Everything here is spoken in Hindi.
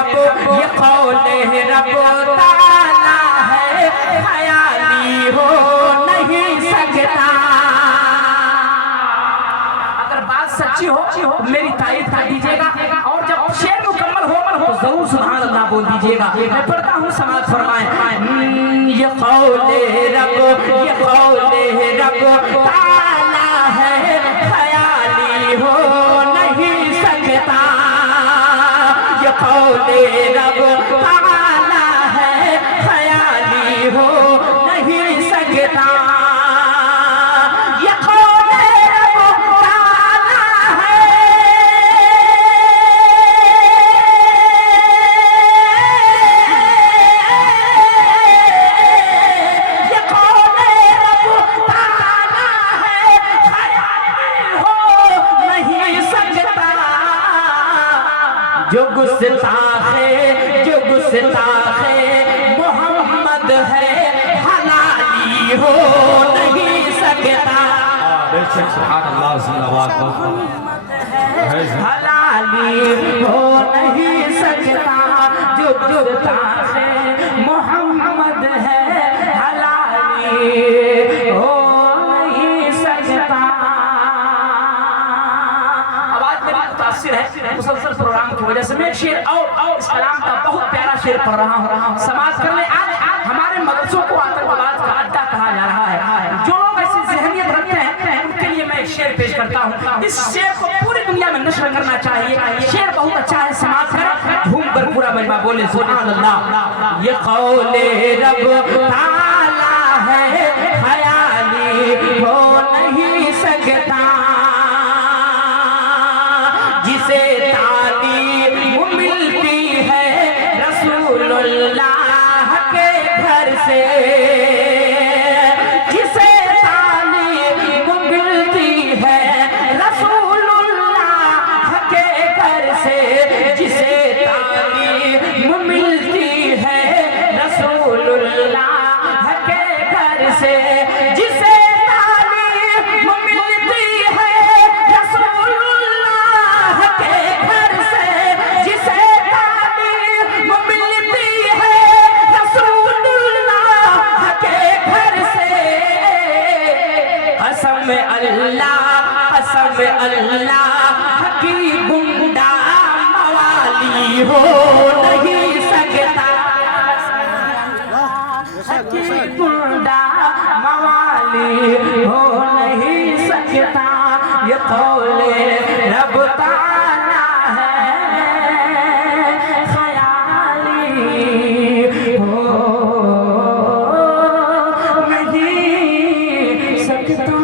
रब, ये कौले रब ताला है, ख्याली हो नहीं सकता। अगर बात सच्ची हो मेरी तारीफ कर दीजिएगा, और जब शेर मुकम्मल हो तो जरूर सुभान अल्लाह बोल दीजिएगा। मैं पढ़ता हूँ, समाज फरमाए। ये कौले रब, ये कौले रब ताला है, ख्याली हो नहीं सकता। ये कौले रब ताला है, ख्याली हो नहीं सकता। ये कौले रब ताला है, ये कौले रब ताला है, ख्याली हो नहीं सकता। जो गुस्ताखे, जो गुस्ताखे मोहम्मद है, हलाली हो नहीं सकता। हलाली हो नहीं सकता। जो गुस्ताखे मोहम्मद है, हलाली हो नहीं सकता। आवाज मेरी मुतासिर है मुसलसल प्रोग्राम की वजह से। मैं शेर और इस कलाम का बहुत प्यारा शेर पढ़ रहा हूँ। समाज करने आज हमारे मदरसों को आतंकवाद का अड्डा कहा जा रहा है। जो लोग ऐसी ज़हनियत रखते हैं उनके लिए मैं एक शेर पेश करता हूँ। इस शेर को पूरी दुनिया में नश्र करना चाहिए। शेर बहुत अच्छा है, समाज कर घूम कर पूरा महिमा बोले सुभान अल्लाह। ये कौले रब ताला है, ख्याली हो नहीं सकता। जिसे तालीम मिलती है रसूलुल्लाह के घर से, जिसे तालीम मिलती है रसूलुल्लाह के घर से, जिसे तालीम मिलती है रसूलुल्लाह के घर से, जिसे तालीम मिलती है रसूलुल्लाह के घर से, जिसे तालीम मिलती है रसूलुल्लाह के घर से। कसम अल्लाह, कसम अल्लाह की गुंडा मवाली हो नहीं सकता। की गुंडा मवाली हो नहीं सकता। ये कौले रब ताला है, ख्याली हो नहीं सकता।